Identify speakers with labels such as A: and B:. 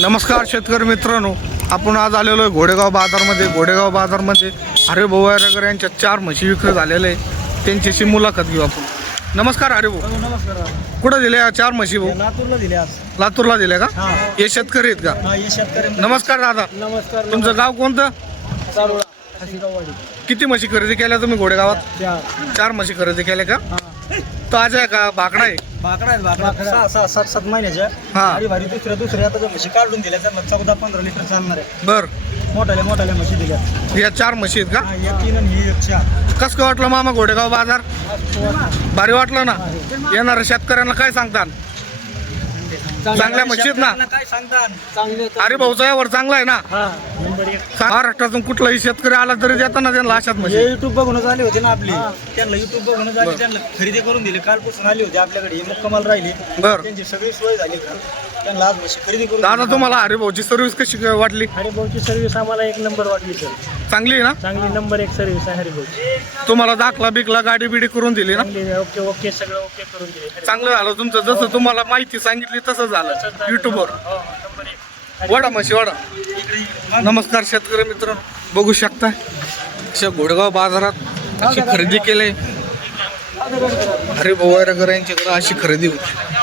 A: नमस्कार शेतकरी मित्रांनो. आपण आज आलेलो आहे घोडेगाव बाजारमध्ये. घोडेगाव बाजारमध्ये हरिभाऊ वायरगर यांच्या चार म्हशी विक्री झालेले आहे त्यांच्याशी मुलाखत घेऊ आपण. नमस्कार हरिभाऊ.
B: हो, नमस्कार.
A: कुठं दिल्या या चार म्हशी भाऊ?
B: लातूरला दिले आज.
A: लातूरला दिल्या का?
B: हा.
A: शेतकरी आहेत का?
B: शेतकरी
A: नमस्कार दादा.
B: नमस्कार
A: तुमचं गाव कोणतं? किती म्हशी खरेदी केल्या तुम्ही घोडेगावात?
B: चार.
A: म्हशी खरेदी केल्या का? ताज्या आहे का? भाकडा आहे?
B: बाकडा आहेत बाकडा सहा सहा सात सात महिन्याच्या.
A: हा.
B: भारी भारी दुसऱ्या दुसऱ्या आता म्हशी काढून दिल्या त्यांना चौदा पंधरा लिटर चालणार आहे.
A: बर.
B: मोठ्याल्या मोठ्याल्या म्हशी दिल्या.
A: या चार म्हशी आहेत का?
B: हा, एक तीन आणि ही एक चार.
A: कसं काय वाटलं मामा घोडेगाव बाजार? भारी वाटलं ना? येणाऱ्या शेतकऱ्यांना काय सांगतात चांगल्या म्हशीत ना?
B: काय सांगतात चांगले
A: अरे भाऊचा यावर चांगला आहे ना?
B: हा.
A: महाराष्ट्रातून कुठलाही शेतकरी आला तरी देताना त्यांना अशात
B: हे
A: म्हशी
B: युट्यूब बघूनच आले होते ना आपले. त्यांना युट्यूब बघूनच आले. त्यांना खरेदी करून दिली. कालपासून आली होती आपल्याकडे. ही मुक्कामाल राहिली.
A: बर.
B: त्यांची सगळी सोय झाली काल. त्यांना आज म्हशी खरेदी करून
A: दादा तुम्हाला हरे भाऊची सर्व्हिस कशी काय वाटली?
B: हरिभाऊची सर्व्हिस आम्हाला एक नंबर वाटली सर
A: चांगली आहे ना?
B: चांगली नंबर एक सर्व्हिस आहे हरिभाऊची.
A: तुम्हाला दाखला बिकला गाडी बिडी करून दिली ना?
B: चांगली ओके ओके सगळं ओके करून दिले.
A: चांगलं झालं तुमचं. जसं तुम्हाला माहिती सांगितली तसं झालं. युट्यूबवर
B: हो नंबर एक.
A: वडा म्हशी वडा. नमस्कार शेतकरी मित्र बघू शकता अशा घोडगाव बाजारात अशी खरेदी केली. हरे भाऊ यांच्याकडे अशी खरेदी होती.